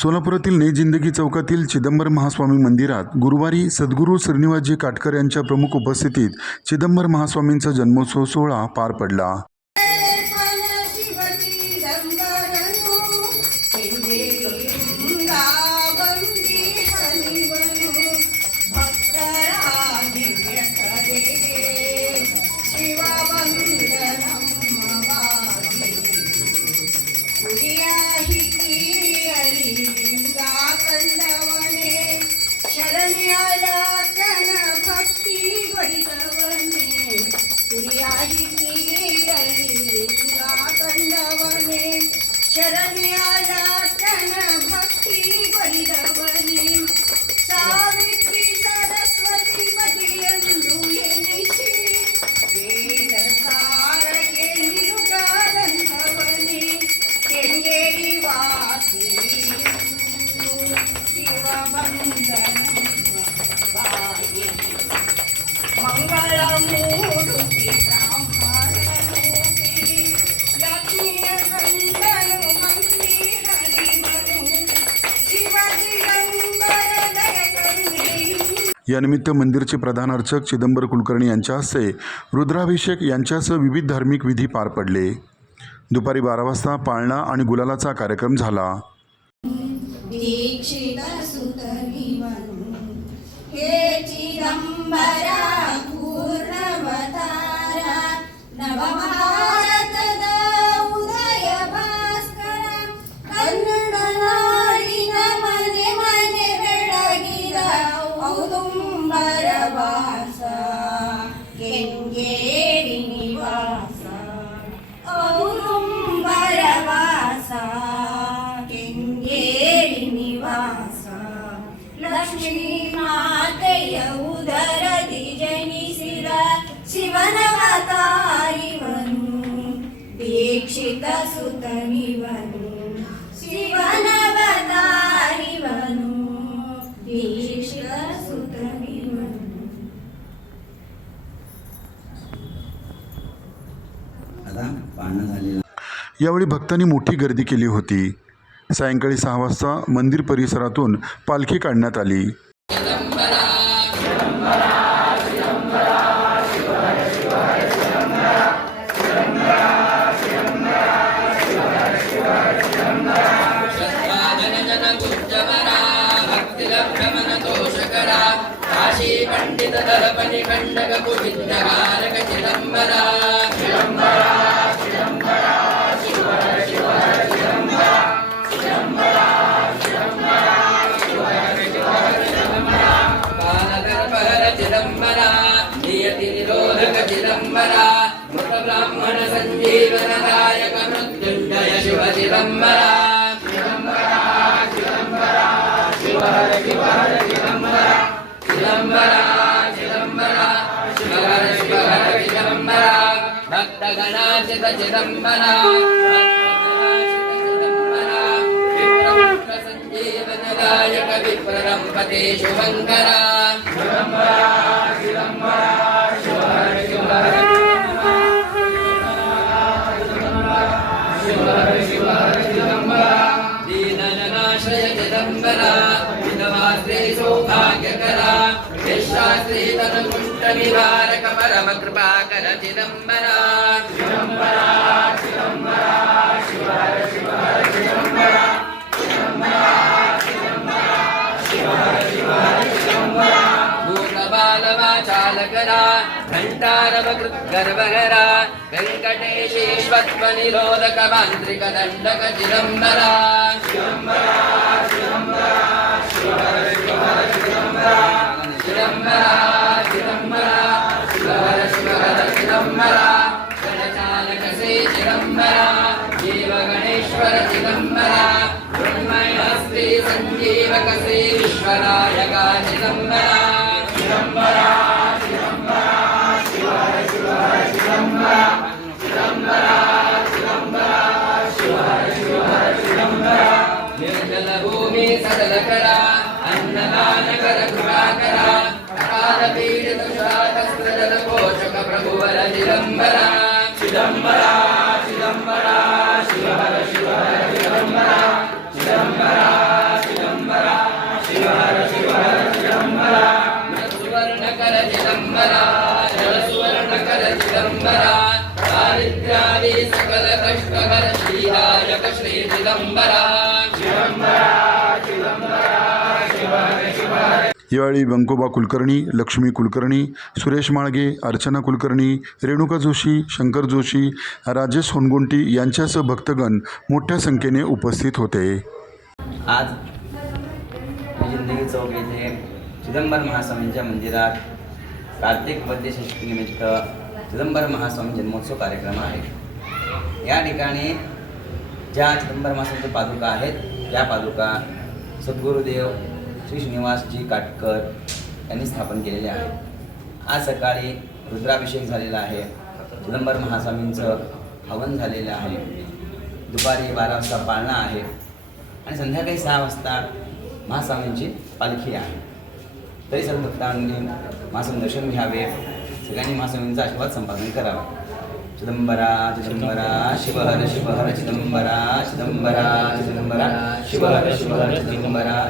सोलापुरातील ने जिंदगी चौकातील चिदंबर महास्वामी मंदिरात गुरुवारी सद्गुरू श्रीनिवासजी काटकर यांच्या प्रमुख उपस्थितीत चिदंबर महास्वामींचा जन्मोत्सव सोहळा पार पडला ಶರಣ್ಯಾಯಾತನ ಭಕ್ತಿ ಬರಿದವನೇ ಸಾವಿತ್ರಿ ಸರಸ್ವತಿ ಪತಿಯಂದು ಎನಿಸಿ ವೇದ ಸಾರಗೆ ನಿರುಗಾದಂಥವನೇ ಕೆಂಗೇರಿ ವಾಸಿ ಶಿವ ಬಂಧನ ಬಾಯಿ ಮಂಗಳ यानिमित्त मंदिरचे प्रधान अर्चक चिदंबर कुलकर्णी यांच्या हस्ते रुद्राभिषेक यांच्यासह विविध धार्मिक विधी पार पडले दुपारी बारा वाजता पाळणा आणि गुलालाचा कार्यक्रम झाला वनु दीक्षित शिवनवतारिवनु दीक्षितसुतनिवनु शिवनवतारिवनु दीक्षितसुतनिवनु आता पाहणं झालेलं यावेळी भक्तांनी मोठी गर्दी केली होती सायंकाळी सहा वाजता मंदिर परिसरातून पालखी काढण्यात आली ुविन्दकारक चिदम्बरा चिदम्बरा चिदम्बरा शिव शिव चिदम्बरा चिदम्बरा चिदम्बरा शिव शिव चिदम्बरा बालगर्भर चिदम्बरा नियति निरोधक चिदम्बरा मृतब्राह्मण सञ्जीवनदायक मृत्युञ्जय शिव चिदम्बरा चिदम्बरा चिदम्बरा शिव शिव चिदम्बरा चिदम्बरा चिदम्बना सञ्जीवनदायक विप्रलम्बते शुभङ्करा दीननाशय चिदम्बरा विनवास्त्री सौभाग्यकरा विश्वास्त्री तदमुष విహారక పరమ కృపాకర చిదంబరా చాలకరా ఘంటారవృద్గర్వగరా వెంకటేశీశ్వత్వ నిరోధక మాంత్రిక దండక చిదంబరా చిదంబరా श्री विश्वनायका चिदम्बरा चिदम्बरा चिदम्बरा शिव शिव चिदम्बरा चिदम्बरा चिदम्बरा शिव शिव चिदम्बरा निर्जलभूमि सदलकरा अन्नदानकरकृपाकरा करारपीडितशाखस्त्रजलपोषकप्रभुवर चिदम्बरा चिदम्बरा दारिद्र्यादि सकल कष्ट श्रीदायक श्री यावेळी बंकोबा कुलकर्णी लक्ष्मी कुलकर्णी सुरेश माळगे अर्चना कुलकर्णी रेणुका जोशी शंकर जोशी राजेश होनगुंटी यांच्यासह भक्तगण मोठ्या संख्येने उपस्थित होते आज जिंदगी चौक चिदंबर महास्वामींच्या मंदिरात कार्तिक निमित्त चिदंबर महास्वामी जन्मोत्सव कार्यक्रम आहे या ठिकाणी ज्या चिदंबर महास्वामीच्या पादुका आहेत त्या पादुका सद्गुरुदेव श्री श्रीनिवासजी काटकर यांनी स्थापन केलेले आहेत आज सकाळी रुद्राभिषेक झालेला आहे चिदंबर महास्वामींचं हवन झालेलं आहे दुपारी बारा वाजता पाळणा आहे आणि संध्याकाळी सहा वाजता महास्वामींची पालखी आहे तरी सर्व भक्तांनी महास्वामी दर्शन घ्यावे सगळ्यांनी मासमींचा आशीर्वाद संपादन करावा चिदंबरा चिदंबरा शिवहर शिवहर चिदंबरा चिदंबरा चिदंबरा शिवहर शिवहर चिदंबरा